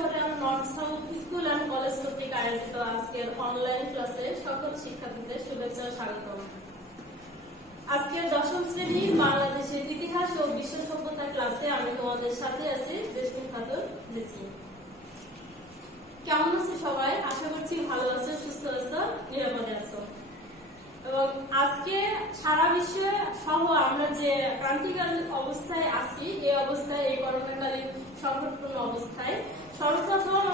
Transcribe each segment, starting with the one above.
মেটাডোরিয়ান north south school and college কর্তৃক আয়োজিত আজকের অনলাইন ক্লাসে সকল শিক্ষার্থীদের শুভেচ্ছা ও স্বাগতম। আজকের দশম শ্রেণীর বাংলাদেশের ইতিহাস ও বিশ্ব সভ্যতা ক্লাসে আমি তোমাদের সাথে আছি জেসমিন খাতুন জেসি। কেমন আছো সবাই? আশা করছি ভালো আছো, সুস্থ আছো, নিরাপদে আছো। এবং আজকে সারা বিশ্বে সহ আমরা যে ক্রান্তিকাল অবস্থায় আছি, এই অবস্থায়, এই করোনাকালীন সংকটপূর্ণ অবস্থায় সর্বপ্রথম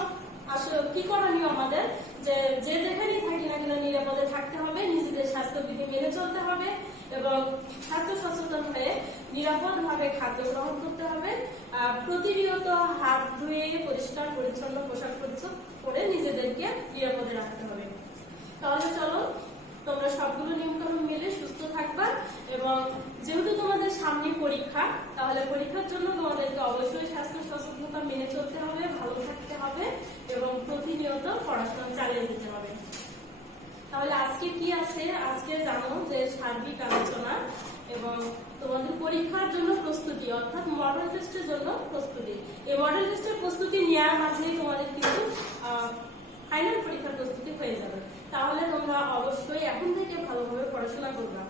আসলে কি করণীয় আমাদের, যে যেখানেই থাকি না কেন নিরাপদে থাকতে হবে, নিজেদের স্বাস্থ্যবিধি মেনে চলতে হবে এবং স্বাস্থ্য সচেতন হয়ে নিরাপদভাবে খাদ্য গ্রহণ করতে হবে। প্রতিনিয়ত হাত ধুয়ে পরিষ্কার পরিচ্ছন্ন পোশাক পরিচ্ছন্ন করে নিজেদেরকে নিরাপদে রাখতে হবে। তাহলে চলো তোমরা সবগুলো নিয়মকানুন মেলে সুস্থ থাকবা। এবং যেহেতু তোমাদের সামনে পরীক্ষা, তাহলে পরীক্ষার জন্য তোমাদেরকে অবশ্যই স্বাস্থ্য সচেতনতা মেনে চলতে হবে, ভালো থাকতে হবে এবং প্রতিনিয়ত পড়াশোনা চালিয়ে যেতে হবে। তাহলে আজকে কি আছে? আজকে জানো যে সার্বিক আলোচনা এবং তোমাদের পরীক্ষার জন্য প্রস্তুতি, অর্থাৎ মডেল টেস্টের জন্য প্রস্তুতি। এই মডেল টেস্টের প্রস্তুতি নেওয়ার মাঝেই তোমাদের কিন্তু ফাইনাল পরীক্ষার প্রস্তুতি হয়ে যাবে। তাহলে তোমরা অবশ্যই এখন থেকে ভালোভাবে পড়াশোনা করবা।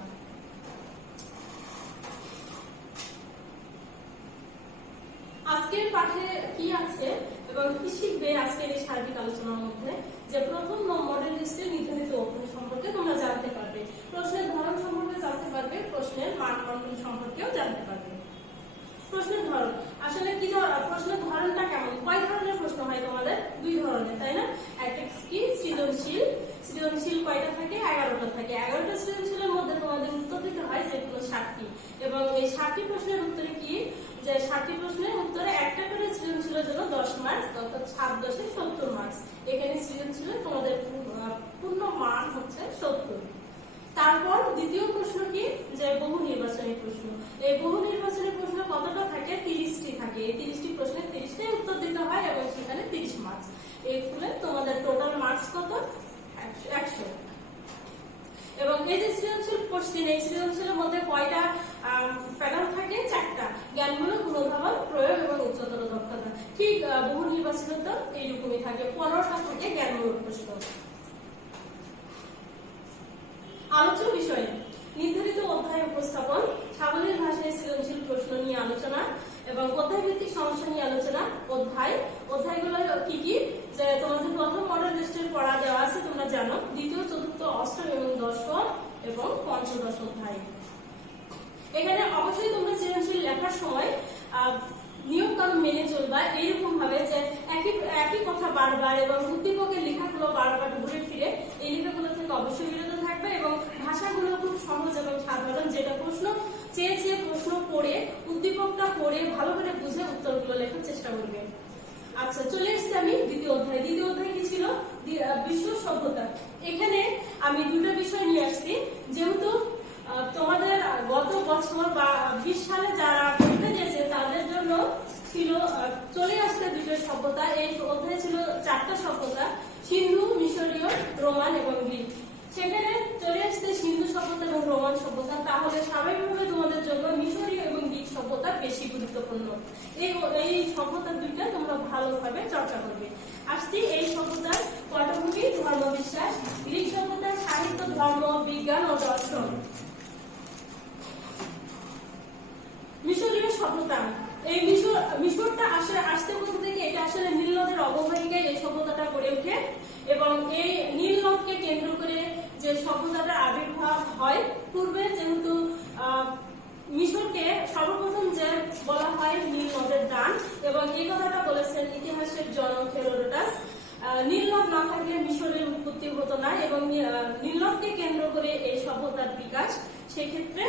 আজকের পাঠে কি আছে এবং কি শিখবে আজকের এই সার্বিক আলোচনার মধ্যে, যে প্রথম মডেল লিস্টে নির্ধারিত অধ্যায় সম্পর্কে তোমরা জানতে পারবে, প্রশ্নের ধরন সম্পর্কে জানতে পারবে, প্রশ্নের মানদণ্ড সম্পর্কেও জানতে পারবে। প্রশ্নের ধরন আসলে কি, প্রশ্নের ধরনটা কেমন? কয় ধরনের প্রশ্ন হয় তোমাদের? দুই ধরনের, তাই না? একটা কি সৃজনশীল, সৃজনশীল কয়টা থাকে? 11টা থাকে। 11টা সৃজনশীলের মধ্যে তোমাদের উত্তর দিতে হয় যে কোনো 60টি, এবং এই 60টি প্রশ্নের উত্তরে কি, যে 60টি প্রশ্নের উত্তরে একটা করে সৃজনশীলের জন্য 10 মার্কস, অর্থাৎ 7 10 70 মার্কস। এখানে সৃজনশীলের তোমাদের পূর্ণ মান হচ্ছে 70। তারপর দ্বিতীয় প্রশ্ন কি, যে বহু নির্বাচনী প্রশ্ন। এই বহু নির্বাচনী প্রশ্ন কতটা থাকে? 30টি থাকে। এই 30টি প্রশ্নের 30টাই উত্তর দিতে হয় এবং সেখানে 30 মার্কস। এই ফলে তোমাদের টোটাল মার্কস কত? 100। এবং এই যে সৃজনশীল কোশ্চেন, এই সৃজনশীলের মধ্যে কয়টা প্যাটার্ন থাকে? 4টা। জ্ঞানমূলক, অনুধাবন, প্রয়োগ এবং উচ্চতর দক্ষতা। ঠিক বহু নির্বাচনী তো এইরকমই থাকে। 15টা থাকে জ্ঞানমূলক প্রশ্ন। আলোচ্য বিষয় নির্ধারিত অধ্যায় উপস্থাপন, সাবলীল ভাষায় সৃজনশীল প্রশ্ন নিয়ে আলোচনা এবং অধ্যায় ভিত্তিক সমস্যা নিয়ে আলোচনা। অধ্যায়গুলো কি কি, যে তোমাদের প্রথম মডেল লিস্টের পড়া দেওয়া আছে, তোমরা জানো। দ্বিতীয়, চতুর্থ, অষ্টম এবং দশম এবং পঞ্চদশ অধ্যায়। এখানে অবশ্যই তোমরা সৃজনশীল লেখার সময় নিয়ম কানুন মেনে চলবা, এইরকম ভাবে যে একই কথা বারবার এবং উদ্দীপকের লেখাগুলো বারবার ঘুরে ফিরে এই লেখাগুলো থেকে অবশ্যই বিরত থাকবে এবং ভাষাগুলো খুব সহজ এবং সাধারণ, যেটা প্রশ্ন চেয়েছে প্রশ্ন পড়ে উদ্দীপকটা পড়ে ভালো করে বুঝে উত্তরগুলো লেখার চেষ্টা করবে। আচ্ছা, চলে এসেছি আমি দ্বিতীয় অধ্যায়। দ্বিতীয় অধ্যায় কি ছিল? বিশ্ব সভ্যতা। এখানে আমি দুটো বিষয় নিয়ে আসছি, যেহেতু তোমাদের গত বছর বা 20 সালে যারা পরীক্ষা দিয়েছে তাদের জন্য ছিল চলে আসতে দুটো সভ্যতা। এই অধ্যায় ছিল 4টা সভ্যতা, সিন্ধু, মিশরীয়, রোমান এবং গ্রিক। সেখানে চলে আসতে সিন্ধু সভ্যতা এবং রোমান সভ্যতা। তাহলে স্বাভাবিকভাবে তোমাদের জন্য মিশরীয় এবং গ্রিক সভ্যতা বেশি গুরুত্বপূর্ণ। এই সভ্যতা দুইটা তোমরা ভালোভাবে চর্চা করবে। আসছি এই সভ্যতার পটভূমি, ধর্মবিশ্বাস। গ্রিক সভ্যতার সাহিত্য, ধর্ম, বিজ্ঞান ও দর্শন। মিশরীয় সভ্যতা, এই মিশরটা আসতে কোথা থেকে? এটা আসলে নীল নদের অববাহিকায় এই সভ্যতাটা গড়ে ওঠে এবং এই নীল নদকে কেন্দ্র করে যে সভ্যতাটার আবির্ভাব হয়। পূর্বে যেহেতু মিশরকে সর্বপ্রথম যে বলা হয় নীল নদের দান, এবং এই কথাটা বলেছেন ইতিহাসের জনক হেরোডোটাস। নীল নদ না থাকলে মিশরের উৎপত্তি হতো না এবং নীল নদকে কেন্দ্র করে এই সভ্যতার বিকাশ। সেক্ষেত্রে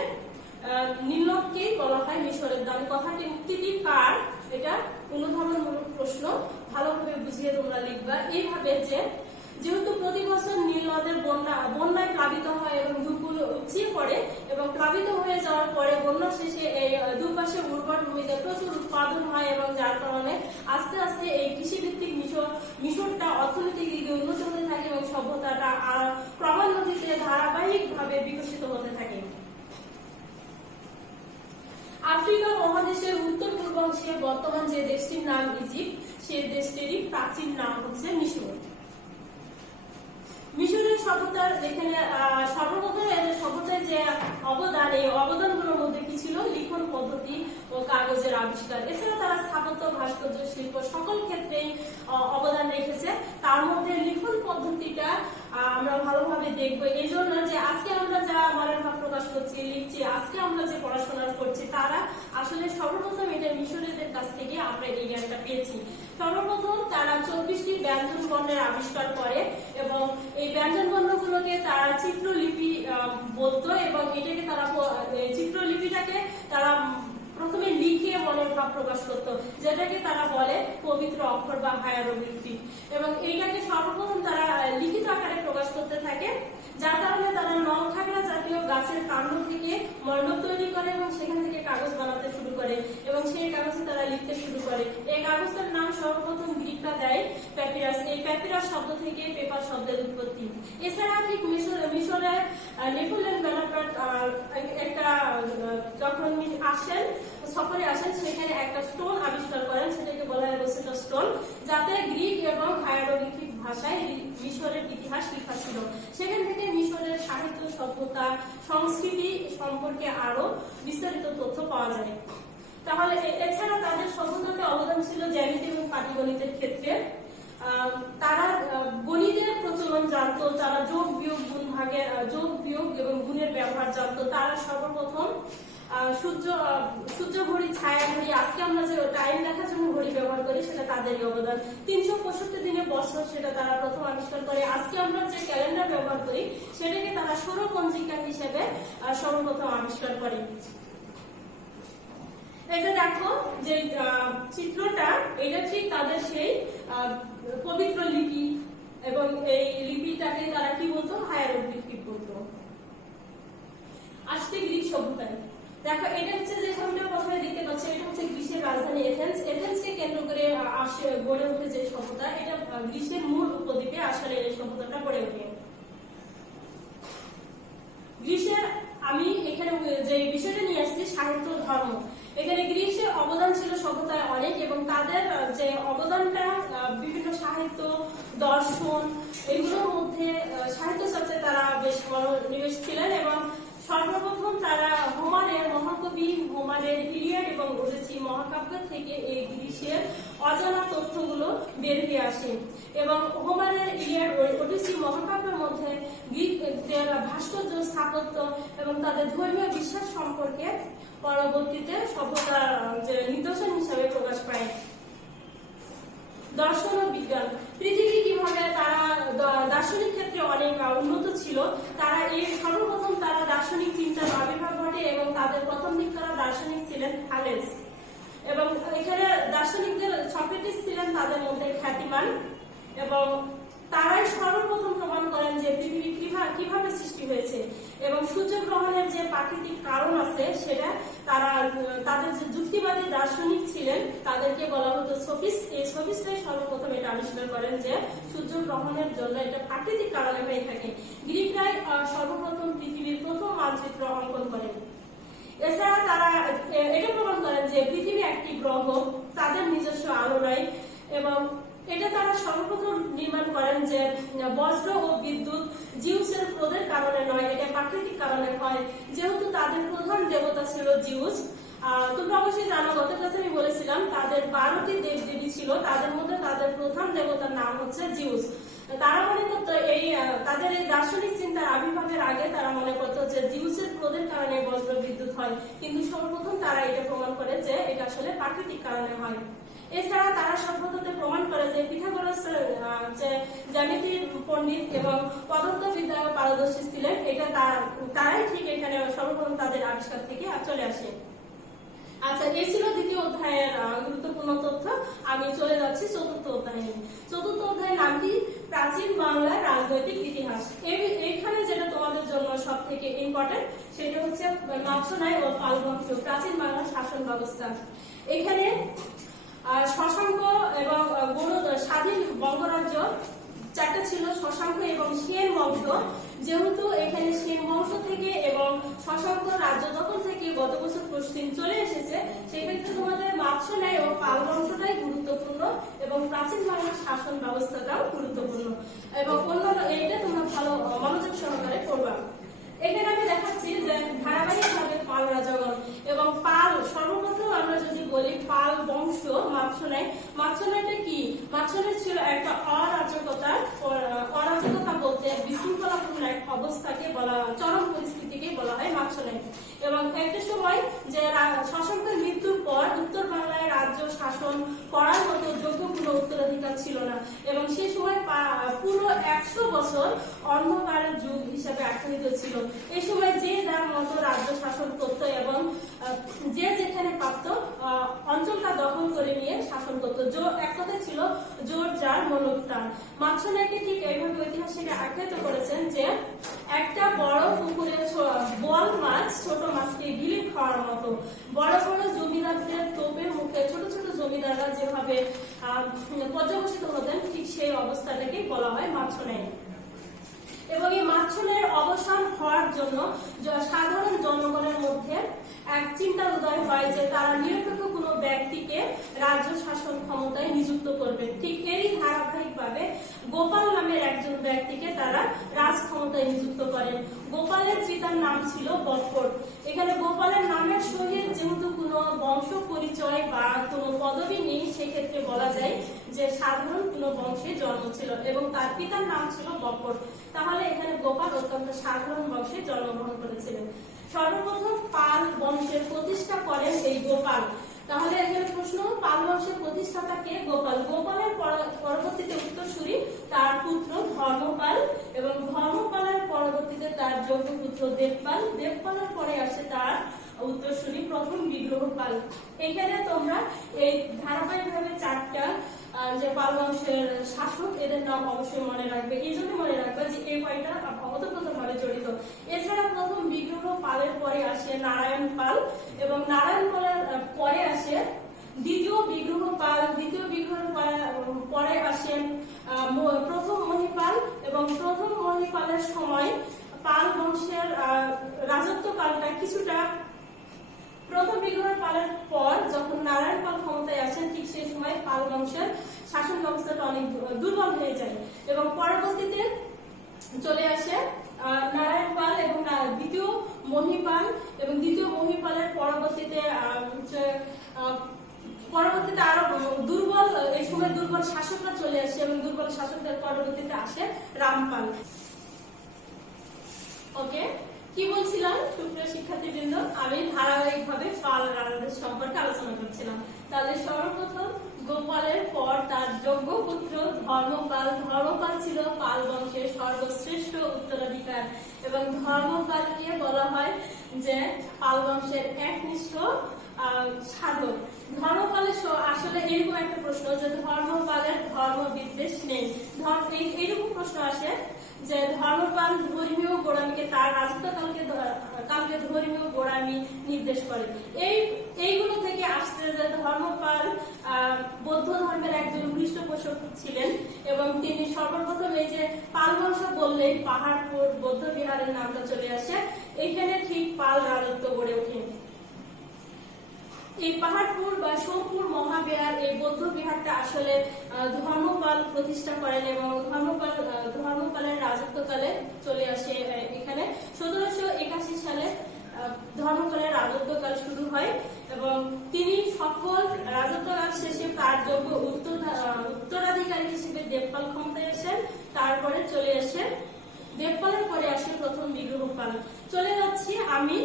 নীলনদকেই বলা হয় মিশরের দান। কথাটি উক্তিটি কার? এটা অনুধাবনমূলক প্রশ্ন, ভালোভাবে বুঝিয়ে তোমরা লিখবা এইভাবে, যে যেহেতু প্রতি বছর নীল নদের বন্যায় প্লাবিত হয় এবং দ্বীপগুলো উপচিয়ে পড়ে এবং প্লাবিত হয়ে যাওয়ার পরে বন্যা শেষে এই দুপাশে উর্বর ভূমিতে প্রচুর উৎপাদন হয় এবং যার কারণে আস্তে আস্তে এই কৃষিভিত্তিক মিশরটা অর্থনৈতিক দিকে উন্নত হতে থাকে এবং সভ্যতাটা ক্রমান্বয়ে ধারাবাহিকভাবে বিকশিত হতে থাকে। আফ্রিকা মহাদেশের উত্তর পূর্বাংশে বর্তমান যে দেশটির নাম ইজিপ্ট, সে দেশটিরই প্রাচীন নাম হচ্ছে মিশর। মিশরের সভ্যতার এখানে সর্বপ্রথম এদের সভ্যতায় যে অবদান, এই অবদানগুলোর মধ্যে কি ছিল? লিখন পদ্ধতি ও কাগজের আবিষ্কার। এছাড়া তারা স্থাপত্য, ভাস্কর্য শিল্প সকল ক্ষেত্রেই অবদান রেখেছে। তার মধ্যে লিখন পদ্ধতিটা আমরা ভালোভাবে দেখবো, এই জন্য যে আজকে আমরা যা মনের ভাব প্রকাশ করছি, লিখছি, আজকে আমরা যে পড়াশোনা করছি, তারা আসলে সর্বপ্রথম এটা মিশরীয়দের কাছ থেকে আমরা এই জ্ঞানটা পেয়েছি। সর্বপ্রথম তারা 24টি ব্যঞ্জন বর্ণের আবিষ্কার করে এবং এই ব্যঞ্জন বর্ণগুলোকে তারা চিত্রলিপি বলতো এবং এটাকে তারা চিত্রলিপিটাকে তারা প্রথমে লিখে মনের ভাব প্রকাশ করতো, যেটাকে তারা বলে পবিত্র অক্ষর বা হায়ারোগ্লিফি। এবং এইটাকে সর্বপ্রথম তারা লিখিত আকারে প্রকাশ করতে থাকে, যার কারণে তারা নলখাগড়া জাতীয় গাছের কাণ্ড থেকে মণ্ডপ তৈরি করে এবং সেখান থেকে কাগজ বানাতে শুরু করে এবং সেই কাগজে তারা লিখতে শুরু করে। এই কাগজটার নাম সর্বপ্রথম গ্রিকরা দেয় প্যাপিরাস। এই প্যাপিরাস শব্দ থেকে পেপার শব্দের উৎপত্তি। এছাড়া ঠিক মিশরে নেপোলিয়ন বোনাপার্ট একটা যখন সফরে আসেন, সেখানে একটা স্টোন আবিষ্কার করেন, সেটাকে বলা হয় রোসেটা স্টোন, যাতে গ্রিক এবং হায়ারোগ্লিফিক ভাষায় মিশরের ইতিহাস লেখা ছিল। সেখান থেকে মিশরের সাহিত্য, সভ্যতা, সংস্কৃতি সম্পর্কে আরো বিস্তারিত তথ্য পাওয়া যায়। তাহলে এছাড়া তাদের সভ্যতাতে অবদান ছিল জ্যামিতি এবং পাটিগণিতের ক্ষেত্রে। তারা গণিতের প্রচলন জানতো, তারা যোগ বিয়োগ এবং গুণের ব্যবহার জানতো। তারা সর্বপ্রথম সূর্য ঘড়ি, ছায়া ঘড়ি, আজকে আমরা যে টাইম দেখার জন্য ঘড়ি ব্যবহার করি, সেটা তাদেরই অবদান। 365 দিনের বছর, সেটা তারা প্রথম আবিষ্কার করে। আজকে আমরা যে ক্যালেন্ডার ব্যবহার করি, সেটাকে তারা সৌরপঞ্জিকা হিসেবে সর্বপ্রথম আবিষ্কার করে। এই যে দেখো যে চিত্রটা, এটা ঠিক তাদের সেই পবিত্র লিপি, এবং এই লিপিটাকে তারা কি বলতো? হায়ারোগ্লিফি বলতো। আসছে গ্রিক সভ্যতায়। দেখো এটা হচ্ছে যে ছবিটা প্রথমে দেখতে পাচ্ছ, এটা হচ্ছে গ্রিসের রাজধানী এথেন্স। এথেন্সকে কেন্দ্র করে গড়ে ওঠে যে সভ্যতা, এটা গ্রিসের মূল উপদ্বীপে আসলে এই সভ্যতাটা গড়ে ওঠে। গ্রিসের আমি এখানে যে বিষয়টা নিয়ে আসছি, সাহিত্য, ধর্ম। এখানে গ্রিসের অবদান ছিল সভ্যতায় অনেক, এবং তাদের যে অবদানটা বিভিন্ন সাহিত্য, দর্শন, এগুলোর মধ্যে সাহিত্য চর্চায় তারা বেশ মনোনিবেশ ছিলেন। এবং সর্বপ্রথম তারা মহাকবি হোমারের ইলিয়াড এবং ওডিসি মহাকাব্য থেকে এই গ্রিসের অজানা তথ্যগুলো বের হয়ে আসে। এবং হোমারের ইলিয়াড, ওডিসি মহাকাব্যের মধ্যে গ্রিকদের ভাস্কর্য, স্থাপত্য এবং তাদের ধর্মীয় বিশ্বাস সম্পর্কে পরবর্তীতে সভ্যতার যে নিদর্শন হিসাবে প্রকাশ পায়। দর্শন ও বিজ্ঞান। পৃথিবী কিভাবে তারা দার্শনিক ক্ষেত্রে অনেক উন্নত ছিল, তারা এই সর্বপ্রথম তারা দার্শনিক চিন্তার আবির্ভাব ঘটে এবং তাদের প্রথম দিককার দার্শনিক ছিলেন থালেস। এবং এখানে দার্শনিকদের সক্রেটিস ছিলেন তাদের মধ্যে খ্যাতিমান, এবং তারাই সর্বপ্রথম প্রমাণ করেন যে পৃথিবী কিভাবে সৃষ্টি হয়েছে এবং সূর্যগ্রহণের যে প্রাকৃতিক কারণ আছে, সেটা তাদের যে যুক্তিবাদী দার্শনিক ছিলেন তাদেরকে বলা হতো সোফিস্ট। এই সোফিস্টরাই সর্বপ্রথম এটা আবিষ্কার করেন যে সূর্যগ্রহণের জন্য এটা প্রাকৃতিক কারণে হয়ে থাকে। গ্রিকরাই সর্বপ্রথম পৃথিবীর প্রথম মানচিত্র অঙ্কন করেন। এছাড়া তারা এটা প্রমাণ করেন যে পৃথিবী একটি গ্রহ, তাদের নিজস্ব আলো নাই, এবং এটা তারা সর্বপ্রথম নির্মাণ করেন যে বজ্র ও বিদ্যুৎ জিউসের ক্রোধের কারণে নয়, এটা প্রাকৃতিক কারণে হয়। যেহেতু তাদের প্রধান দেবতা ছিল জিউস, তোমরা অবশ্যই জানো, গত ক্লাসে আমি বলেছিলাম তাদের 12টি দেব দেবী ছিল, তাদের মধ্যে তাদের প্রধান দেবতার নাম হচ্ছে জিউস। তারা মনে করতো তাদের এই দার্শনিক চিন্তার আবির্ভাবের আগে তারা মনে করতো যে জিউসের ক্রোধের কারণে বজ্র বিদ্যুৎ হয়, কিন্তু সর্বপ্রথম তারা এটা প্রমাণ করে যে এটা আসলে প্রাকৃতিক কারণে হয়। এছাড়া তারা সভ্যতাতে প্রমাণ করে যে পিথাগোরাস যে জ্যামিতির পণ্ডিত এবং পদার্থবিদ্যায় পারদর্শী ছিলেন, এটা তারাই ঠিক এখানে সর্বপ্রথম তাদের আবিষ্কার থেকে চলে আসে। আচ্ছা, এই ছিল দ্বিতীয় অধ্যায়ের গুরুত্বপূর্ণ তথ্য। আমি চলে যাচ্ছি চতুর্থ অধ্যায়ে। চতুর্থ অধ্যায়ের নাম কি? প্রাচীন বাংলার রাজনৈতিক ইতিহাস। এখানে যেটা তোমাদের জন্য সব থেকে ইম্পর্টেন্ট, সেটা হচ্ছে মাছনাই ও পাল বংশ, প্রাচীন বাংলার শাসন ব্যবস্থা। এখানে শশাঙ্ক এবং স্বাধীন বঙ্গরাজ্য চারটা ছিল, শশাঙ্ক এবং সেন বংশ। যেহেতু এখানে সেন বংশ থেকে এবং শশাঙ্ক রাজ্য দখল থেকে গত বছর পশ্চিম চলে এসেছে, সেক্ষেত্রে তোমাদের মাছনাই ও পাল বংশটাই গুরুত্বপূর্ণ গুরুত্বপূর্ণ এবং প্রাচীন বাংলার শাসন ব্যবস্থাটাও গুরুত্বপূর্ণ এবং অন্যান্য এইটা তোমরা ভালো মনোযোগ সহকারে পড়বা। এখানে আমি দেখাচ্ছি যে ধারাবাহিকভাবে পাল রাজগণ এবং পাল সর্বপ্রথম আমরা যদি বলি পাল বংশ মাৎসনাইটা কি? মাৎসনাই ছিল একটা অরাজকতা বলতে বিশৃঙ্খলাপূর্ণ এক অবস্থাকে বলা, চরম পরিস্থিতিকে বলা হয় মাৎসনাই। এবং একটা সময় যে শাসকের মৃত্যুর পর উত্তর বাংলায় রাজ্য শাসন করার মতো যোগ্য কোনো উত্তরাধিকার ছিল না এবং সেই সময় পুরো 100 বছর অন্ধকারের যুগ হিসেবে আখ্যায়িত ছিল। এই সময় যে যার মতো রাজ্য শাসন করত এবং যে যেখানে পারত অঞ্চলটা দখল করে নিয়ে শাসন করত। এক কথায় ছিল জোর যার মনোত্থান। মাৎসনাইকে ঠিক এইভাবে ঐতিহাসিকরা আখ্যায়িত করেছেন যে একটা বড় পুকুরে বল মাছ ছোট মাছকে গিলে খাওয়ার মতো। বড় বড় জমিদারদের তোপের মুখে ছোট ছোট জমিদাররা যেভাবে পর্যবসিত হতেন ঠিক সেই অবস্থাটাকেই বলা হয় মাৎসনাই। এবং এই মাৎসনাইয়ের অবসান হওয়ার জন্য সাধারণ জনগণের মধ্যে এক চিন্তার উদয় হয় যে তারা নিরপেক্ষ কোনো ব্যক্তিকে রাজ্য শাসন ক্ষমতায় নিযুক্ত করবে। ঠিক এরই ধারাবাহিকভাবে গোপাল নামের একজন ব্যক্তিকে তারা রাজ ক্ষমতায় নিযুক্ত করেন। গোপালের পিতার নাম ছিল বৎপর। এখানে গোপালের নামের সহিত যেহেতু কোনো বংশ পরিচয় বা কোনো পদবি নেই, সেক্ষেত্রে বলা যায় যে সাধারণ কোনো বংশে জন্ম ছিল এবং তার পিতার নাম ছিল বৎপর। তাহলে এখানে গোপাল অত্যন্ত সাধারণ বংশে জন্মগ্রহণ করেছিলেন। সর্বপ্রথম পাল বংশের প্রতিষ্ঠা করেন এই গোপাল। তাহলে এখানে প্রশ্ন, পাল বংশের প্রতিষ্ঠাতা কে? গোপাল। গোপালের পরবর্তীতে উত্তরসূরি তার পুত্র ধর্মপাল এবং ধর্মপালের পরবর্তীতে তার যোগ্য পুত্র দেবপাল। দেবপালের পরে আসে তার উত্তরসূরি প্রথম বিগ্রহপাল। এখানে তোমরা এই ধারাবাহিকভাবে 4টা যে পাল বংশের শাসক এদের নাম অবশ্যই মনে রাখবে। এই জন্য মনে রাখবে যে এই কয়টা ওতপ্রোতভাবে জড়িত। এছাড়া প্রথম বিগ্রহ পালের পরে আসে নারায়ণ পাল এবং নারায়ণ পালের পরে আসে দ্বিতীয় বিগ্রহ পাল। দ্বিতীয় বিগ্রহ পরে আসেন প্রথম মহিপাল এবং প্রথম মহিপালের সময় পাল বংশের রাজত্বকালটা কিছুটা প্রথম বিগ্রহ পালের পর যখন নারায়ণ পাল ক্ষমতায় আসেন ঠিক সেই সময় পাল বংশের শাসন ব্যবস্থাটা অনেক দুর্বল হয়ে যায় এবং পরবর্তীতে চলে আসে নারায়ণ পাল এবং দ্বিতীয় মহিপাল এবং দ্বিতীয় মহিপালের পরবর্তীতে আরো দুর্বল, এই সময় দুর্বল শাসকরা চলে আসে এবং দুর্বল শাসকদের পরবর্তীতে আসে রামপাল। ওকে, কি বলছিলাম সুপ্রিয় শিক্ষার্থীবৃন্দ? আমি ধারাবাহিকভাবে পাল রাজাদের সম্পর্কে আলোচনা করছিলাম। তাহলে সর্বপ্রথম গোপালের পর তার যোগ্য পুত্র ধর্মপাল। ধর্মপাল ছিল পাল বংশের সর্বশ্রেষ্ঠ উত্তরাধিকার এবং ধর্মপালকে বলা হয় যে পাল বংশের একনিষ্ঠ সাধক। ধর্মপালের আসলে এরকম একটা প্রশ্ন যে ধর্মপালের ধর্ম বিদ্বেষ নেই, এইরকম প্রশ্ন আসে যে ধর্মপাল ধর্মীয় গোড়ামিকে তার রাজত্বকালকে ধর্মীয় গোড়ামি নির্দেশ করে। এইগুলো থেকে আসছে যে ধর্মপাল বৌদ্ধ ধর্মের একজন পৃষ্ঠপোষক ছিলেন এবং তিনি সর্বপ্রথম এই যে পাল বংশ বললেই পাহাড়পুর বৌদ্ধ বিহারের নামটা চলে আসে। এইখানে ঠিক পাল রাজত্ব গড়ে ওঠে। এই পাহাড়পুর বা সোমপুর মহাবিহার, এই বৌদ্ধ বিহারটা আসলে ধর্মপাল প্রতিষ্ঠা করেন এবং ধর্মপালের রাজত্বকালে চলে আসে। এখানে 1781 সালে ধর্মপালের রাজত্বকাল শুরু হয় এবং তিনি সকল রাজত্বকাল শেষে তার যোগ্য উত্তরাধিকারী হিসেবে দেবপাল ক্ষমতায় আসেন। তারপরে চলে আসে দেবপালের পরে আসে প্রথম বিগ্রহপাল। চলে যাচ্ছি আমি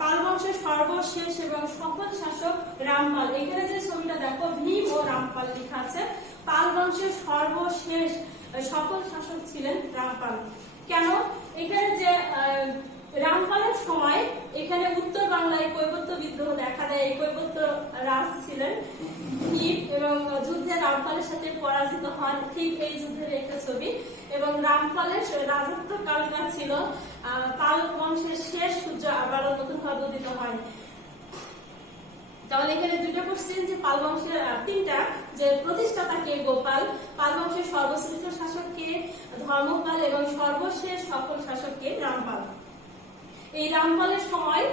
পাল বংশের সর্বশেষ এবং সফল শাসক রামপাল। এখানে যে ছবিটা দেখো ভীম ও রামপাল লেখা আছে। পাল বংশের সর্বশেষ সফল শাসক ছিলেন রামপাল। কেন? এখানে যে রামপালের সময় এখানে উত্তর বাংলায় কৈবর্ত বিদ্রোহ দেখা দেয়। এই কৈবর্ত রাজ ছিলেন ভীম এবং যুদ্ধে রামপালের সাথে পরাজিত হন। ঠিক এই যুদ্ধের একটা ছবি এবং রামপালের রাজত্বকালটা ছিল পাল বংশের শেষ সূর্য আবারও নতুন ভাবে উদিত হয়। তাহলে এখানে দুটো কোশ্চেন যে পাল বংশের তিনটা যে প্রতিষ্ঠাতা কে? গোপাল। পাল বংশের সর্বশ্রেষ্ঠ শাসক কে? ধর্মপাল এবং সর্বশেষ সফল শাসক কে? রামপাল। এই রামপালের সময়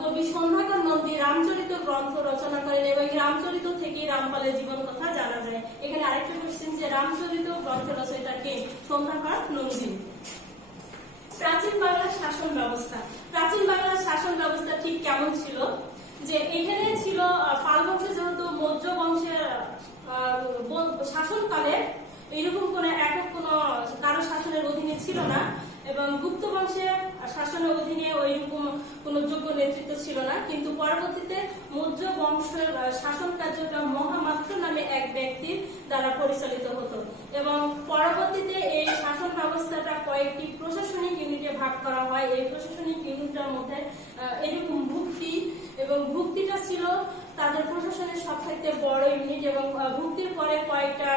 কবি সন্ধ্যাকর নন্দী রামচরিত গ্রন্থ রচনা করেন এবং রামচরিত থেকে রামপালের জীবন কথা জানা যায়। এখানে আরেকটা কোশ্চেন যে রামচরিত গ্রন্থ রচয়িতা কে? সন্ধ্যাকার নন্দী। প্রাচীন বাংলার শাসন ব্যবস্থা। প্রাচীন বাংলার শাসন ব্যবস্থা ঠিক কেমন ছিল? যে এখানে ছিল পাল বংশ, যেহেতু মৌর্য বংশের শাসনকালে এইরকম কোন একক কোন কারো শাসনের অধীনে ছিল না, এবং গুপ্ত বংশের শাসনের অধীনে ওইরকম কোন যোগ্য নেতৃত্ব ছিল না। কিন্তু পরবর্তীতে মৌর্য বংশের শাসন কার্যটা মহামাত্র নামে এক ব্যক্তির দ্বারা পরিচালিত হতো, এবং পরবর্তীতে এই শাসন ব্যবস্থাটা কয়েকটি প্রশাসনিক ইউনিটে ভাগ করা হয়। এই প্রশাসনিক ইউনিটের মধ্যে এরকম ভুক্তি, এবং ভুক্তিটা ছিল তাদের প্রশাসনের সবথেকে বড় ইউনিট, এবং ভুক্তির পরে কয়েকটা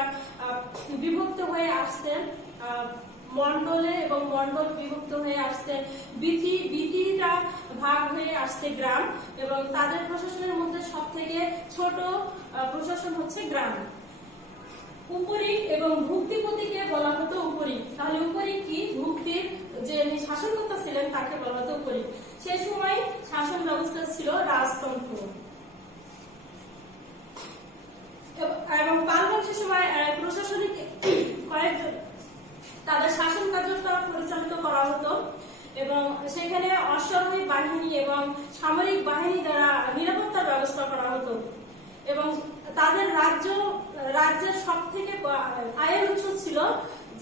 বিভক্ত হয়ে আসতে মন্ডলে, এবং মন্ডল বিভক্ত হয়ে আসতে বিধিটা ভাগ হয়ে আসছে গ্রাম, এবং তাদের প্রশাসনের মধ্যে সবথেকে ছোট প্রশাসন হচ্ছে গ্রাম। উপরিক এবং ভুক্তিপতিকে বলা হতো উপরিক। তাহলে উপরিক কি? ভুক্তির যে শাসনকর্তা ছিলেন তাকে বলা হতো উপরিক। সেই সময় শাসন ব্যবস্থা ছিল রাজতন্ত্র, এবং পাল বংশের সময় প্রশাসনিক কয়েকজন তাদের শাসন কার্যটা পরিচালিত করা হতো, এবং সেখানে অশ্বারোহী বাহিনী এবং সামরিক বাহিনী দ্বারা নিরাপত্তার ব্যবস্থা করা হতো, এবং তাদের রাজ্যের সব থেকে আয়ের উৎস ছিল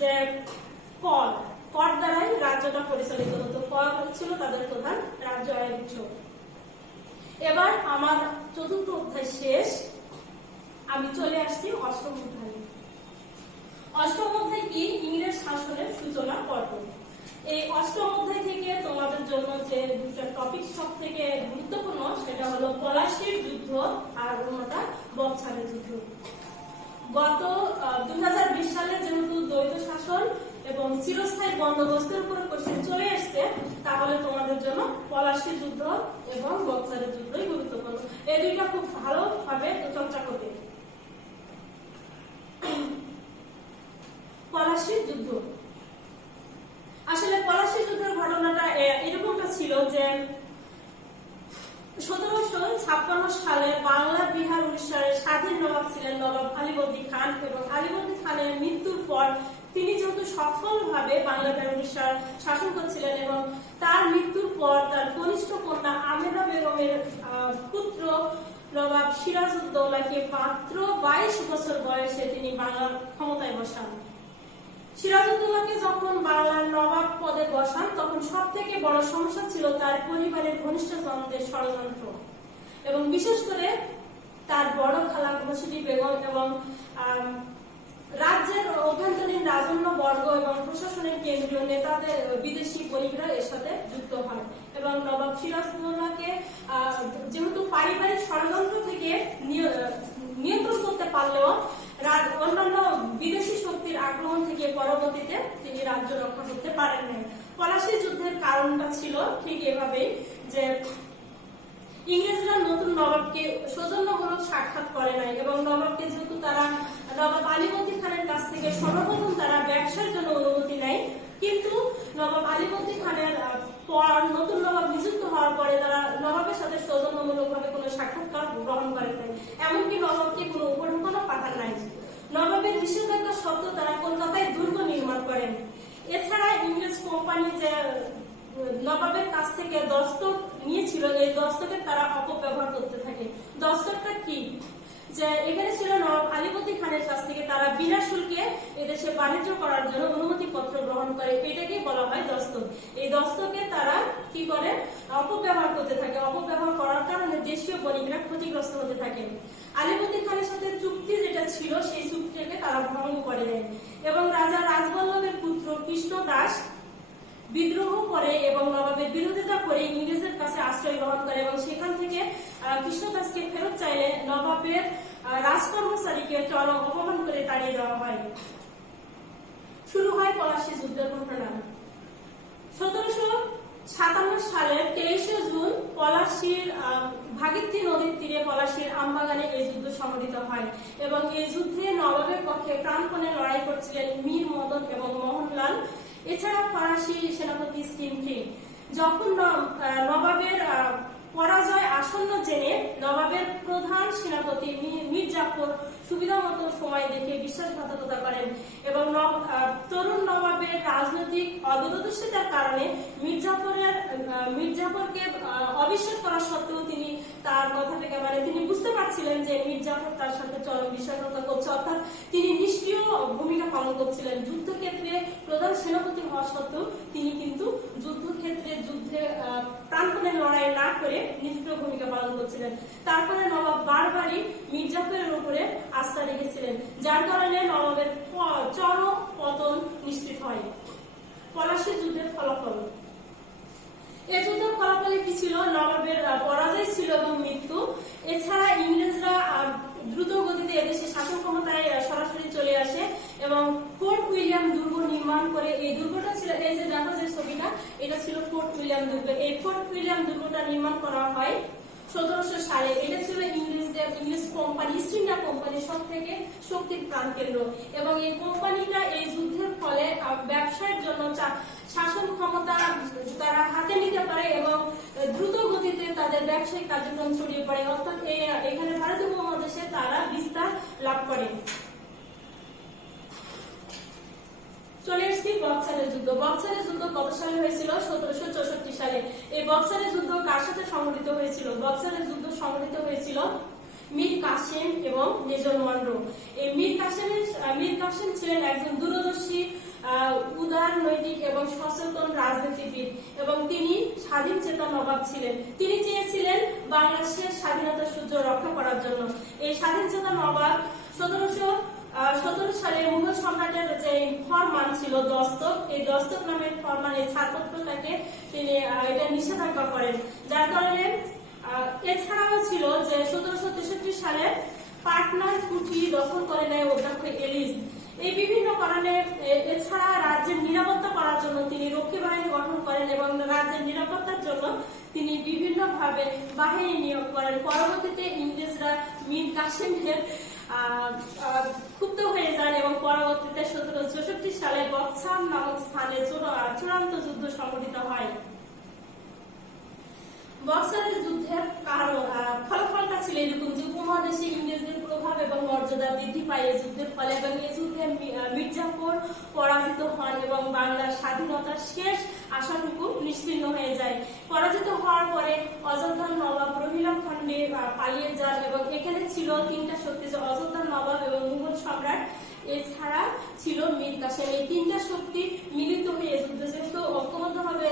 যে কর দ্বারাই রাজ্যটা পরিচালিত হতো। কর ছিল তাদের প্রধান রাজ্য আয়ের উৎস। এবার আমার চতুর্থ অধ্যায় শেষ, আমি চলে আসছি অষ্টম অধ্যায়ে। অষ্টম অধ্যায় কি? ইংরেজ শাসনের সূচনা পর্ব। এই অষ্টম অধ্যায় থেকে তোমাদের জন্য যে দুটো টপিক সব থেকে গুরুত্বপূর্ণ সেটা হলো পলাশীর যুদ্ধ আর অন্যটা বকছারের যুদ্ধ। গত 2020 সালে যেহেতু দ্বৈত শাসন এবং চিরস্থায়ী বন্দোবস্তের উপর কোশ্চেন চলে আসছে, তাহলে তোমাদের জন্য পলাশীর যুদ্ধ এবং বকছারের যুদ্ধই গুরুত্বপূর্ণ। এই দুইটা খুব ভালোভাবে চর্চা করবে। পলাশীর যুদ্ধ। আসলে পলাশীর যুদ্ধের ঘটনাটা এরকমটা ছিল যে 1756 সালে বাংলা, বিহার, উড়িষ্যার স্বাধীন নবাব ছিলেন নবাব আলীবর্দী খান, এবং আলীবর্দী খানের মৃত্যুর পর তিনি যেহেতু সফলভাবে বাংলা, বিহার, উড়িষ্যার শাসন করছিলেন, এবং তার মৃত্যুর পর তার কনিষ্ঠ কন্যা আমেনা বেগমের পুত্র নবাব সিরাজউদ্দৌলাকে মাত্র 22 বছর বয়সে তিনি বাংলার ক্ষমতায় বসান। সিরাজউদ্দৌলাকে যখন বাংলার নবাব পদে বসান, তখন সব থেকে বড় সমস্যা ছিল তার পরিবারের ঘনিষ্ঠজনদের ষড়যন্ত্র, এবং বিশেষ করে তার বড় খালা ঘসিটি বেগম, এবং রাজ্যের অভ্যন্তরীণ রাজন্য বর্গ এবং প্রশাসনের কেন্দ্রীয় নেতাদের বিদেশি বণিকরা এর সাথে যুক্ত হয়, এবং নবাব সিরাজউদ্দৌলাকে যেহেতু পারিবারিক ষড়যন্ত্র থেকে নিয়ন্ত্রণ করতে পারলেও অন্যান্য বিদেশি শক্তির আক্রমণ থেকে পরবর্তীতে তিনি রাজ্য রক্ষা করতে পারেন নাই। পলাশী যুদ্ধের কারণটা ছিল ঠিক এভাবেই যে ইংরেজরা নতুন নবাবকে সৌজন্যমূলক সাক্ষাৎ করে নাই, এবং নবাবকে যেহেতু তারা নবাব আলীবর্দী খানের কাছ থেকে সর্বপ্রথম তারা ব্যবসার জন্য অনুমতি নেয়, কিন্তু নবাব আলীবর্দী খানের পর নতুন নবাব নিযুক্ত হওয়ার পরে তারা নবাবের সাথে সৌজন্যমূলক ভাবে কোনো সাক্ষাৎকার গ্রহণ করেন নাই, এমনকি নবাবকে কোনো উপঢৌকনও পাঠান নাই। নবাবের নিষেধাজ্ঞা সত্ত্বেও তারা কলকাতায় দুর্গ নির্মাণ করেন। এছাড়া ইংরেজ কোম্পানি যে নবাবের কাছ থেকে দস্তক নিয়েছিল, এই দস্তকের তারা অপব্যবহার করতে থাকে। দস্তকটা কি? যে এখানে ছিল নবাব আলীবর্দী খানের কাছ থেকে তারা বিনা শুল্কে এদেশে বাণিজ্য করার জন্য অনুমতি পত্র গ্রহণ করে, এটাকে বলা হয় দস্তক। এই দস্তকে তারা কি করে? অপব্যবহার করতে থাকে। অপব্যবহার করার কারণে দেশীয় বণিকরা ক্ষতিগ্রস্ত হতে থাকে। আলীবর্দী খানের সাথে চুক্তি যেটা ছিল, সেই চুক্তিকে তারা ভঙ্গ করে দেয়, এবং রাজা রাজবল্লভের পুত্র কৃষ্ণ দাস বিদ্রোহ করে এবং নবাবের বিরোধিতা করে ইংরেজের কাছে আশ্রয় গ্রহণ করে, এবং সেখান থেকে কৃষ্ণদাসকে ফেরত চাইলে নবাবের রাজকর্মচারীকে চরম অপমান করে তাড়িয়ে দেওয়া হয়। শুরু হয় পলাশী যুদ্ধের ঘটনা। 1757 সালের 23 জুন পলাশীর ভাগীরথী নদীর তীরে পলাশীর আমবাগানে এই যুদ্ধ সংঘটিত হয়, এবং এই যুদ্ধে নবাবের পক্ষে প্রাণপণে লড়াই করছিলেন মীর মদন এবং মোহনলাল, এছাড়া ফরাসি সেনাপতি স্কিমকে। যখন নবাবের পরাজয় আসন্ন জেনে নবাবের প্রধান সেনাপতি মীর জাফর সুবিধা মতো সময় দেখে বিশ্বাসঘাতকতা করেন এবং তরুণ নবাবের রাজনৈতিক অদূরদর্শিতার কারণে মীর জাফরকে অবিশ্বাস করা সত্ত্বেও তিনি তার কথাটাকে তিনি বুঝতে পারছিলেন যে মীর জাফর তার সাথে চরম বিশ্বাসঘাতকতা করছে, অর্থাৎ তিনি নিষ্ক্রিয় ভূমিকা পালন করছিলেন। যুদ্ধক্ষেত্রে প্রধান সেনাপতি হওয়া সত্ত্বেও তিনি কিন্তু যুদ্ধে প্রাণপণে লড়াই না করে নিষ্ক্রিয় ভূমিকা পালন করছিলেন। তারপরে নবাব বারবারই মীর জাফরের উপরে আস্থা রেখেছিলেন, যার কারণে নবাবের চরম পতন নিশ্চিত হয়। পলাশী যুদ্ধের ফলাফল। এই যুদ্ধের ফলাফলে কি ছিল? নবাবের পরাজয় ছিল এবং মৃত্যু। এছাড়া ইংরেজরা দ্রুত গতিতে এদেশে শাসন ক্ষমতায় সরাসরি চলে আসে এবং ফোর্ট উইলিয়াম দুর্গ নির্মাণ করে, এই দুর্গটা ছিল, এই যে দেখো যে ছবিটা, এটা ছিল ফোর্ট উইলিয়াম দুর্গ। এই ফোর্ট উইলিয়াম দুর্গটা নির্মাণ করা হয় 1700 সালে। এটা ছিল ইংলিশ কোম্পানি, ইস্ট ইন্ডিয়া কোম্পানির সব থেকে শক্তির প্রাণকেন্দ্র এবং এই কোম্পানিটা এই যুদ্ধের ফলে ব্যবসায়ের জন্য শাসন ক্ষমতা তারা হাতে নিতে পারে এবং দ্রুত গতিতে তাদের ব্যবসায়িক কার্যক্রম ছড়িয়ে পড়ে, অর্থাৎ এখানে ভারতীয় উপমহাদেশে তারা বিস্তার লাভ করে। চলে এসছি বক্সারের যুদ্ধ। বক্সারের যুদ্ধ কত সালে হয়েছিল? 1764 সালে। এই বক্সারের যুদ্ধ কার সাথে সংঘটিত হয়েছিল? বক্সারের যুদ্ধ সংঘটিত হয়েছিল মীর কাসেম এবং মেজর মনরো। এই মীর কাসেম ছিলেন একজন দূরদর্শী, উদার নৈতিক এবং সচেতন রাজনীতিবিদ এবং তিনি স্বাধীন চেতা নবাব ছিলেন। তিনি চেয়েছিলেন বাংলাদেশের স্বাধীনতা সূর্য রক্ষা করার জন্য। এই স্বাধীন চেতা নবাব 1717 সালে মুঘল সম্রাটের যে ফরমান ছিল দস্তক, এই দস্তক নামের ফরমান, এই ছাড়পত্রটাকে তিনি এটা নিষেধাজ্ঞা করেন, যার কারণে এছাড়াও ছিল যে 1763 সালে পাটনার কুঠি দখল করে নেয় অধ্যক্ষ এলিস। এই বিভিন্ন কারণে এছাড়া রাজ্যের নিরাপত্তা করার জন্য তিনি রক্ষী বাহিনী গঠন করেন এবং রাজ্যের নিরাপত্তার জন্য তিনি বিভিন্ন ভাবে বাহিনী নিয়োগ করেন। পরবর্তীতে ইংরেজরা মীর কাসেমের ক্ষুব্ধ হয়ে যান এবং পরবর্তীতে 1764 সালে বক্সার নামক স্থানে চূড়ান্ত যুদ্ধ সংঘটিত হয়। বক্সারের যুদ্ধের ফলাফলটা ছিল এরকম যে উপমহাদেশে ইংরেজদের প্রভাব এবং মর্যাদা বৃদ্ধি পায় এই যুদ্ধের ফলে এবং এই যুদ্ধে মীর জাফর পরাজিত হন এবং বাংলার স্বাধীনতার শেষ আশাটুকু নিশ্চিহ্ন হয়ে যায়। পরাজিত হওয়ার পরে অযোধ্যার নবাব রহিলাম খন্ডে পালিয়ে যান এবং এখানে ছিল তিনটা শক্তি, যে অযোধ্যার নবাব এবং মুঘল সম্রাট, এছাড়া ছিল মীর কাসেম। এই তিনটা শক্তি মিলিত হয়ে যুদ্ধে যেহেতু ঐক্যবদ্ধভাবে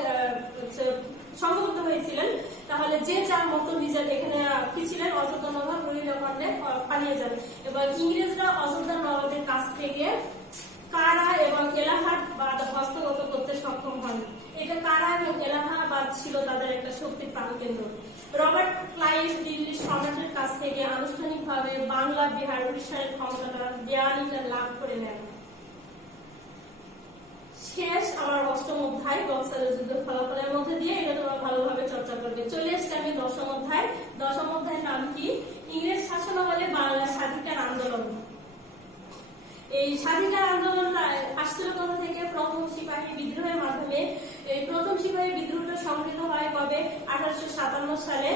সংঘবদ্ধ হয়েছিলেন, তাহলে যে যার মতো নিজের এখানে কি ছিলেন, অযোধ্যা নবাব রহিলাম খন্ডে পালিয়ে যান এবং ইংরেজরা অযোধ্যা নবাবের কাছ থেকে কারা এবং এলাহাবাদ হস্তগত করতে সক্ষম হন। এটা কারা এবং এলাহাবাদ ছিল তাদের একটা শক্তির প্রাণকেন্দ্র। রবার্ট ক্লাইভ দিল্লির সম্রাটের কাছ থেকে আনুষ্ঠানিকভাবে বাংলা, বিহার, উড়িষ্যার ক্ষমতাটা দেওয়ানিটা লাভ করে নেন। শেষ আমার 8ম অধ্যায় বক্সারের যুদ্ধের ফলাফলের মধ্যে দিয়ে, এটা তোমরা ভালোভাবে চর্চা করবে। চলে এসছি আমি 10ম অধ্যায়। 10ম অধ্যায়ের নাম কি? ইংরেজ শাসনামলে বাংলার স্বাধিকার আন্দোলন। এই স্বাধিকার আন্দোলনটা আসছিল কোথা থেকে? প্রথম সিপাহী বিদ্রোহের মাধ্যমে। এই প্রথম সিপাহী বিদ্রোহটা সংঘটিত হয় কবে? 1857 সালে।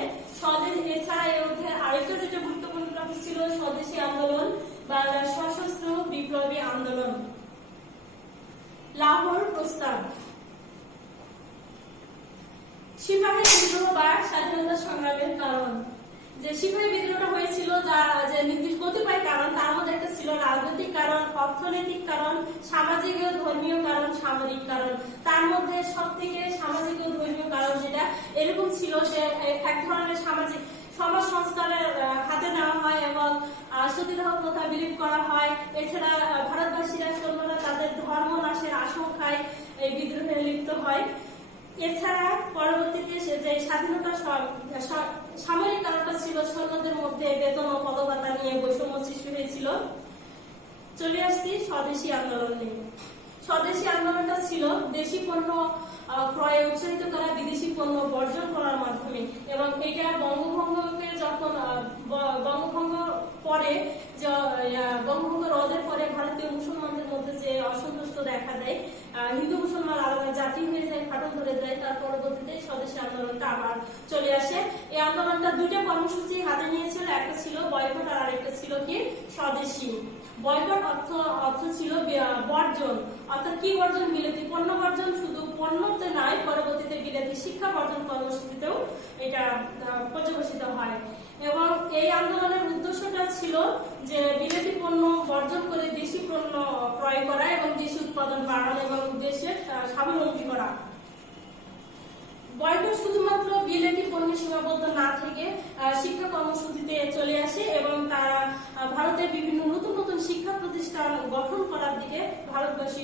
এছাড়া এর মধ্যে আরেকটা যেটা গুরুত্বপূর্ণ টপিক ছিল স্বদেশী আন্দোলন, বাংলার সশস্ত্র বিপ্লবী আন্দোলন। লাহোর প্রস্তাব। সিপাহী বিদ্রোহ বা স্বাধীনতা সংগ্রামের কারণ। যে সিপাহী বিদ্রোহটা হয়েছিল, যে নির্দিষ্ট কতিপয় কারণ, তার মধ্যে একটা ছিল রাজনৈতিক কারণ, অর্থনৈতিক কারণ, সামাজিক ও ধর্মীয় কারণ, সামরিক কারণ। তার মধ্যে সব থেকে সামাজিক ও ধর্মীয় কারণ যেটা এরকম ছিল যে এক ধরনের সামাজিক সমাজ সংস্কারের হাতে নেওয়া হয় এবং সতীদাহ প্রথা বিলীন করা হয়। এছাড়া ভারতবাসীরা সৈন্যরা তাদের ধর্ম নাশের আশঙ্কায় এই বিদ্রোহে লিপ্ত হয়। এছাড়া পরবর্তীতে যে স্বাধীনতা সামরিক কারণটা ছিল, সৈন্যদের মধ্যে বেতন ও পদভাতা নিয়ে বৈষম্য সৃষ্টি হয়েছিল। চলে আসছি স্বদেশী আন্দোলন নিয়ে। স্বদেশী আন্দোলনটা ছিল দেশি পণ্য ক্রয়ে উৎসাহিত করা, বিদেশি পণ্য বর্জন করার মাধ্যমে এবং এটা বঙ্গভঙ্গকে যখন বঙ্গভঙ্গ পরে, বঙ্গভঙ্গ রদের পরে ভারতীয় মুসলমানদের মধ্যে যে অসন্তুষ্ট দেখা দেয়, হিন্দু মুসলমান আলাদা জাতি হয়ে যায়, ফাটল ধরে যায়, তার পরবর্তীতে স্বদেশী আন্দোলনটা আবার চলে আসে। এই আন্দোলনটা দুইটা কর্মসূচি হাতে নিয়েছিল। একটা ছিল বয়কট কি স্বদেশী। বয়কট অর্থ ছিল বর্জন, অর্থাৎ কি বর্জন? বিলেতি পণ্য বর্জন। শুধু পণ্যতে নয়, পরবর্তীতে বিলেতি শিক্ষা বর্জন কর্মসূচিতেও এটা পর্যবেসিত হয়। এবং এই আন্দোলনের উদ্দেশ্যটা ছিল যে বিলেতি পণ্য বর্জন করে দেশি পণ্য ক্রয় করা এবং দেশি উৎপাদন বাড়ানো এবং দেশের স্বাবলম্বী করা। বয়কট শুধুমাত্র বিলেতি পণ্যে সীমাবদ্ধ না থেকে শিক্ষা কর্মসূচিতে চলে আসে এবং তারা ভারতের বিভিন্ন নতুন নতুন শিক্ষা প্রতিষ্ঠান গঠন করার দিকে ভারতবাসী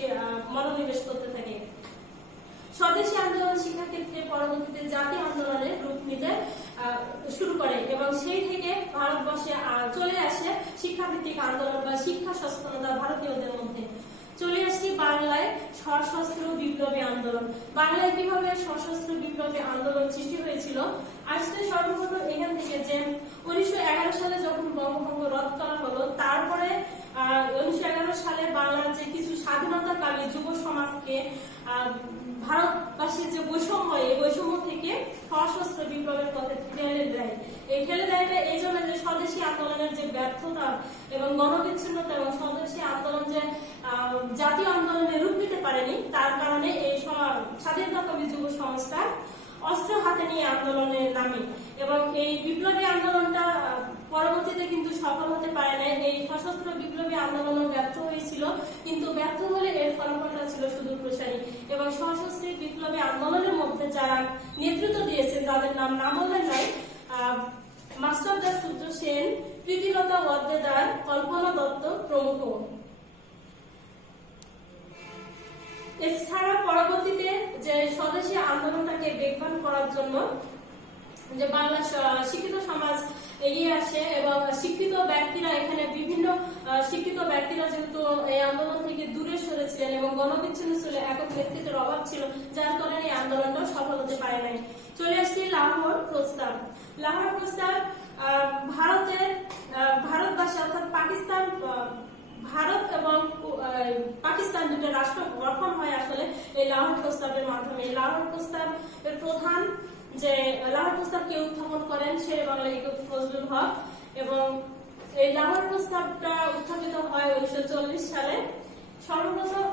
মনোনিবেশ করতে থাকে। স্বদেশী আন্দোলন শিক্ষাক্ষেত্রে পরবর্তীতে জাতীয় আন্দোলনের রূপ নিতে শুরু করে এবং সেই থেকে ভারতবর্ষে চলে আসে শিক্ষাভিত্তিক আন্দোলন বা শিক্ষা সচেতনতা ভারতীয়দের মধ্যে। চলে আসছি বাংলায় সশস্ত্র বিপ্লবী আন্দোলন। বাংলায় কিভাবে সশস্ত্র বিপ্লবী আন্দোলন সৃষ্টি হয়েছিল? আসলে সর্বপ্রথম এখান থেকে যে 1911 সালে যখন বঙ্গভঙ্গ রদ করা হলো, তারপরে 1911 সালে বাংলার যে কিছু স্বাধীনতাকামী যুব সমাজকে ভারতবাসীর যে বৈষম্য, এই বৈষম্য থেকে সশস্ত্র বিপ্লবের পথে ঠেলে দেয়। এই ঠেলে দেয়টা এই জন্য যে স্বদেশী আন্দোলনের যে ব্যর্থতা এবং গণবিচ্ছিন্নতা এবং স্বদেশী আন্দোলন যে জাতীয় আন্দোলনে রূপ নিতে পারেনি, তার কারণে এই স্বাধীনতাকামী যুব সমাজটা অস্ত্র হাতে নিয়ে আন্দোলনে নামে এবং এই বিপ্লবী আন্দোলনটা পরবর্তীতে কিন্তু সফল হতে পারে না। এই সশস্ত্র বিপ্লবী আন্দোলনও ব্যর্থ হয়েছিল, কিন্তু ব্যর্থ হলে এর ফলাফলটা ছিল সুদূর প্রসারী। এবং সশস্ত্র বিপ্লবী আন্দোলনের মধ্যে যারা নেতৃত্ব দিয়েছে, যাদের নাম বললেন নাই, মাস্টার দাস সূর্য সেন, প্রীতিলতা ওয়াদ্দেদার, কল্পনা দত্ত প্রমুখ। এছাড়া পরবর্তীতে যে স্বদেশী আন্দোলনটাকে বেগবান করার জন্য যে বাংলা শিক্ষিত সমাজ এগিয়ে আসে এবং শিক্ষিত ব্যক্তিরা, এখানে বিভিন্ন শিক্ষিত ব্যক্তিরা যেহেতু এই আন্দোলন থেকে দূরে সরেছিলেন এবং গণবিচ্ছিন্ন ছিল, একক নেতৃত্বের অভাব ছিল, যার কারণে এই আন্দোলনটা সফল হতে পারে নাই। চলে আসছে লাহোর প্রস্তাব। লাহোর প্রস্তাব ভারতবাসী অর্থাৎ পাকিস্তান, ভারত এবং পাকিস্তান দুটো রাষ্ট্র গঠন হয় আসলে এই লাহোর প্রস্তাবের মাধ্যমে। লাহোর প্রস্তাবের প্রধান যে লাহোর প্রস্তাবকে উত্থাপন করেন শেরে বাংলা একক ফজলুল হক এবং এই লাহোর প্রস্তাবটা উত্থাপিত হয় 1940 সালে। সর্বপ্রথম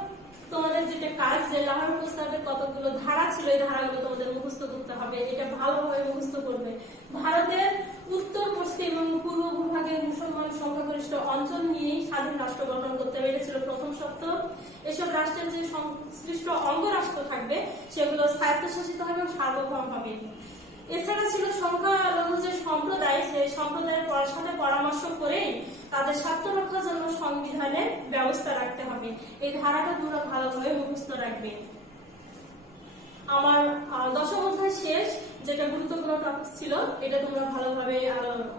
তোমাদের যেটা কাজ, যে লাহোর প্রস্তাবের কতগুলো ধারা ছিল, এই ধারাগুলো তোমাদের মুখস্থ করতে হবে, এটা ভালোভাবে মুখস্থ করবে। ভারতের উত্তর, পশ্চিম এবং পূর্ব ভূভাগের মুসলমান সংখ্যাগরিষ্ঠ অঞ্চল নিয়ে স্বাধীন রাষ্ট্র গঠন করতে পেরেছিল প্রথম শর্ত। এসব রাষ্ট্রের যে সংশ্লিষ্ট অঙ্গরাষ্ট্র থাকবে সেগুলো স্বায়ত্তশাসিত হবে এবং সার্বভৌম হবে। এছাড়া ছিল সংখ্যালঘু যে সম্প্রদায়, সেই সম্প্রদায়ের সাথে পরামর্শ করেই তাদের স্বার্থ রক্ষার জন্য সংবিধানের ব্যবস্থা রাখতে হবে। এই ধারাটা তোমরা ভালোভাবে মুখস্থ রাখবে। আমার দশম অধ্যায় শেষ, যেটা গুরুত্বপূর্ণ টপিক ছিল, এটা তোমরা ভালোভাবে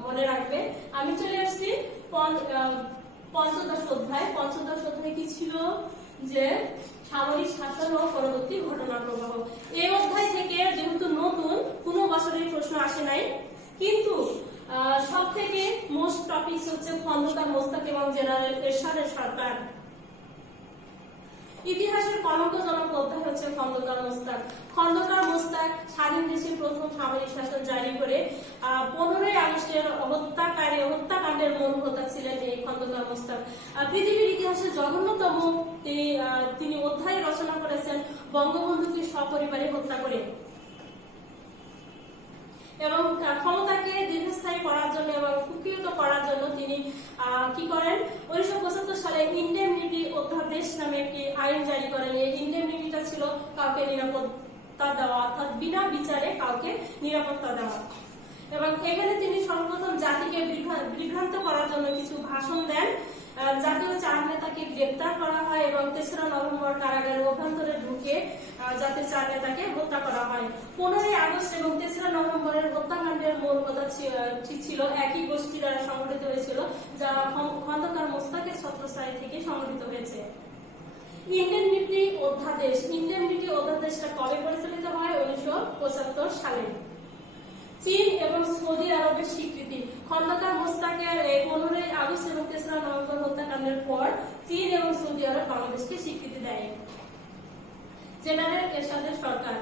মনে রাখবে। আমি চলে আসছি পঞ্চদশ অধ্যায়। পঞ্চদশ অধ্যায় কি ছিল? যে সামরিক শাসন ও পরবর্তী ঘটনা প্রবাহ। এই অধ্যায় থেকে যেহেতু নতুন, কোনো বছরের প্রশ্ন আসে নাই, কিন্তু সব থেকে মোস্ট টপিক হচ্ছে খন্দকার মোস্তাক এবং জেনারেল এরশাদের সরকার। ইতিহাসের কলঙ্কজনক অধ্যায় হচ্ছে খন্দকার মোস্তাক। খন্দকার মোস্তাক স্বাধীন দেশে প্রথম সামরিক শাসন জারি করে 15ই আগস্টের হত্যাকাণ্ডের মূল হোতা ছিলেন এই খন্দকার মোস্তাক। পৃথিবীর ইতিহাসে জঘন্যতম তিনি অধ্যায় রচনা করেছেন বঙ্গবন্ধুকে সপরিবারে হত্যা করে এবং ক্ষমতাকে দীর্ঘস্থায়ী করার জন্য এবং কুক্ষিগত করার জন্য তিনি কি করেন? 1975 সালে ইন্ডেমনিটি অধ্যাদেশ নামে একটি আইন জারি করেন। এই ইন্ডেমনিটিটা ছিল কাউকে নিরাপত্তা দেওয়া, অর্থাৎ বিনা বিচারে কাউকে নিরাপত্তা দেওয়া। এবং এখানে তিনি সর্বপ্রথম জাতিকে বিভ্রান্ত করার জন্য কিছু ভাষণ দেন। জাতীয় 4 নেতাকে গ্রেপ্তার করা হয় এবং 3রা নভেম্বর কারাগারের অভ্যন্তরে ঢুকে জাতীয় 4 নেতাকে হত্যা করা হয়। 15ই আগস্ট এবং 3রা নভেম্বরের হত্যাকাণ্ডের মূল কথা ছিল একই গোষ্ঠী দ্বারা সংগঠিত হয়েছিল, যা খন্দকার মোস্তাকের ছত্রছায়া থেকে সংগঠিত হয়েছে। ইন্ডেমনিটি অধ্যাদেশটা কবে পরিচালিত হয়? 1975 সালে। চীন এবং সৌদি আরবের স্বীকৃতি। খন্দকার মোস্তাকের 15ই আগস্ট এবং 3রা নভেম্বর হত্যাকাণ্ডের পর চীন এবং সৌদি আরব বাংলাদেশকে স্বীকৃতি দেয়। জেনারেল এরশাদের সরকার।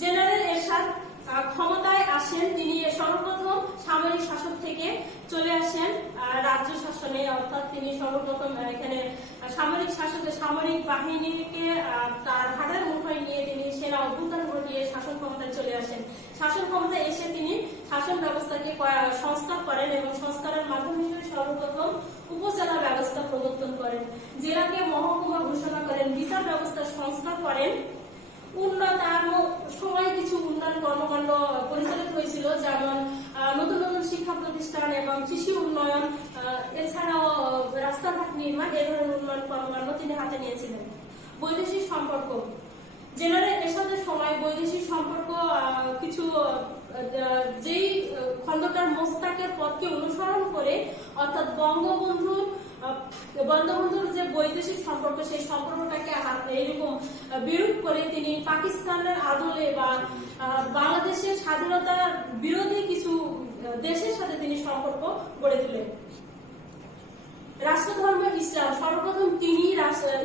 জেনারেল এরশাদ ক্ষমতায় আসেন, তিনি সর্বপ্রথম সামরিক শাসক থেকে থেকে চলে আসেন রাজ্য শাসনে, অর্থাৎ তিনি সর্বপ্রথম এখানে সামরিক বাহিনীকে তার হাতের মুঠোয় নিয়ে তিনি সেনা অভ্যুত্থান ঘটিয়ে শাসন ক্ষমতায় চলে আসেন। শাসন ক্ষমতায় এসে তিনি শাসন ব্যবস্থাকে সংস্কার করেন এবং সংস্কারের মাধ্যম হিসেবে সর্বপ্রথম উপজেলা ব্যবস্থা প্রবর্তন করেন, জেলাকে মহকুমা ঘোষণা করেন, বিচার ব্যবস্থার সংস্কার করেন। তার সময় কিছু উন্নয়ন কর্মকাণ্ড পরিচালিত হয়েছিল, যেমন নতুন নতুন শিক্ষা প্রতিষ্ঠান এবং কৃষি উন্নয়ন, এছাড়াও রাস্তাঘাট নির্মাণ, এ ধরনের উন্নয়ন কর্মকাণ্ড তিনি হাতে নিয়েছিলেন। বৈদেশিক সম্পর্ক, জেনারেল এরশাদের সময় বৈদেশিক সম্পর্ক কিছু যেই খন্দকার মোস্তাকের পথকে অনুসরণ করে, অর্থাৎ বঙ্গবন্ধুর যে বৈদেশিক সম্পর্ক, সেই সম্পর্কটাকে এইরকম বিরূপ করে তিনি পাকিস্তানের আদলে বা বাংলাদেশের স্বাধীনতার বিরোধী কিছু দেশের সাথে তিনি সম্পর্ক গড়ে তোলেন। রাষ্ট্রধর্ম ইসলাম, সর্বপ্রথম তিনি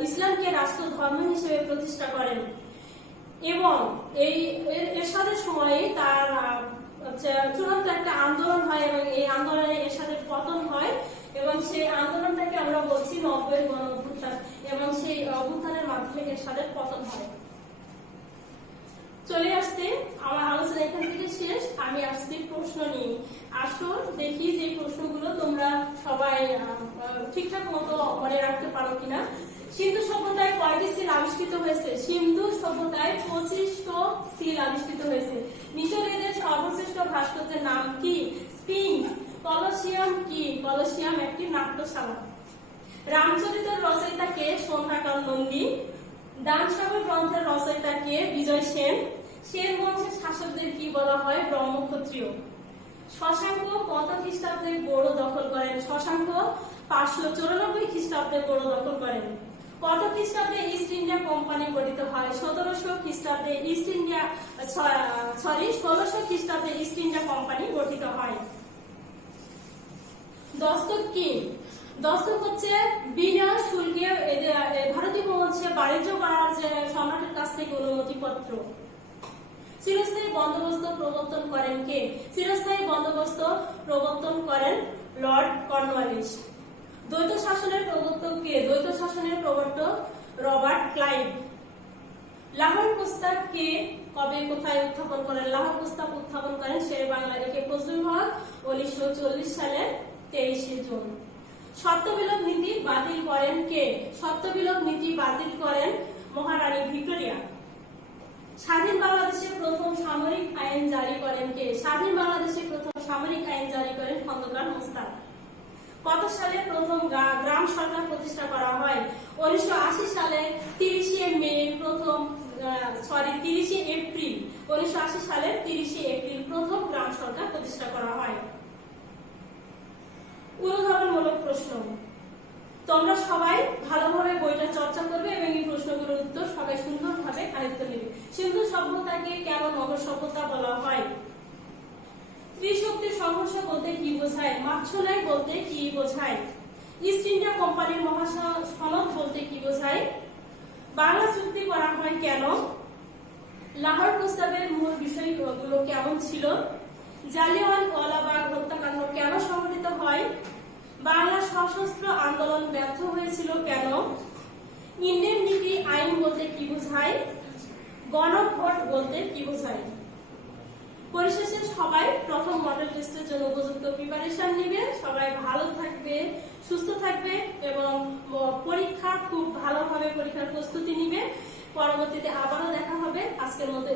ইসলামকে রাষ্ট্রধর্ম হিসেবে প্রতিষ্ঠা করেন এবং এরশাদের সময়ে তার চূড়ান্ত একটা আন্দোলন হয় এবং এই আন্দোলনে এরশাদের পতন হয় এবং সেই আন্দোলনটাকে আমরা বলছি 90 গণ অভ্যুত্থান, এবং সেই অভ্যুত্থানের মাধ্যমে এরশাদের পতন হয়। চলে আসতে আমার আলোচনা এখান থেকে শেষ। আমি আসছি প্রশ্ন নিয়ে। আসো দেখি যে প্রশ্নগুলো তোমরা সবাই ঠিকঠাক মতো মনে রাখতে পারো কিনা। সিন্ধু সভ্যতায় কয়টি সিল আবিষ্কৃত হয়েছে? সিন্ধু সভ্যতায় 25টি সিল আবিষ্কৃত হয়েছে। মিশরীয়দের সর্বশ্রেষ্ঠ ভাস্কর্যের নাম কি? স্ফিংক্স। কলসিয়াম কি? কলসিয়াম একটি নাট্যশালা। রামচরিতের রচয়িতা কে? সন্ধ্যাকর নন্দী। দানসাগর গ্রন্থের রচয়িতা কে? বিজয় সেন। সেন বংশের শাসকদের কি বলা হয়? ব্রহ্মক্ষত্রিয়। শশাঙ্ক কত খ্রিস্টাব্দে গৌড় দখল করেন? শশাঙ্ক 594 খ্রিস্টাব্দে গৌড় দখল করেন। কত খ্রিস্টাব্দে ইস্ট ইন্ডিয়া কোম্পানি গঠিত হয়? 1600 খ্রিস্টাব্দে 1600 খ্রিস্টাব্দে ইস্ট ইন্ডিয়া কোম্পানি গঠিত হয়। দস্তক কি? দস্তক হচ্ছে বিনা শুল্কে ভারতীয় বংশে বাণিজ্য করার যে সম্রাটের কাছ থেকে অনুমতিপত্র। চিরস্থায়ী বন্দোবস্ত প্রবর্তন করেন কে? চিরস্থায়ী বন্দোবস্ত প্রবর্তন করেন লর্ড কর্নওয়ালিস। দ্বৈত শাসনের প্রবর্তক কে? দ্বৈত শাসনের প্রবর্তক রবার্ট ক্লাইভ। লাহোর প্রস্তাব কে কবে কোথায় উত্থাপন করেন? লাহোর প্রস্তাব উত্থাপন করেন শেরে বাংলা একে ফজলুল হক 1940 সালের 23 জুন। সত্যবিলোপ নীতি বাতিল করেন কে? সত্যবিলোপ নীতি বাতিল করেন মহারানী ভিক্টোরিয়া। স্বাধীন বাংলাদেশে প্রথম সামরিক আইন জারি করেন কে? স্বাধীন বাংলাদেশে প্রথম সামরিক আইন জারি করেন খন্দকার মোস্তাক। কত সালে প্রথম গ্রাম সরকার প্রতিষ্ঠা করা হয়? 1980 সালে 30 এপ্রিল 1980 সালের 30 এপ্রিল প্রথম গ্রাম সরকার প্রতিষ্ঠা করা হয়। উদাহরণমূলক প্রশ্ন, তোমরা সবাই ভালোভাবে বইটা চর্চা করবে এবং এই প্রশ্নগুলোর উত্তর সবাই সুন্দরভাবে আয়ত্ত নেবে। সিন্ধু সভ্যতাকে কেন নগর সভ্যতা বলা হয়? ত্রিশক্তির সংঘর্ষ বলতে কি বোঝায়? মাছলাই বলতে কি বোঝায়? ইস্ট ইন্ডিয়া কোম্পানির মহাসনদ বলতে কি বোঝায়? বাংলা চুক্তি করা হয় কেন? লাহোর প্রস্তাবের মূল বিষয়গুলো কেমন ছিল? জালিয়ানওয়ালাবাগ হত্যাকাণ্ড কেন সংঘটিত হয়? বাংলা সশস্ত্র আন্দোলন ব্যর্থ হয়েছিল কেন? ইন্ডেমনিটি আইন বলতে কি বোঝায়? গণভোট বলতে কি বোঝায়? পরিশেষে সবাই প্রথম মডেল টেস্টের জন্য উপযুক্ত প্রিপারেশন নেবে, সবাই ভালো থাকবে, সুস্থ থাকবে এবং পরীক্ষার প্রস্তুতি নিবে। পরবর্তীতে আবারও দেখা হবে। আজকের মতো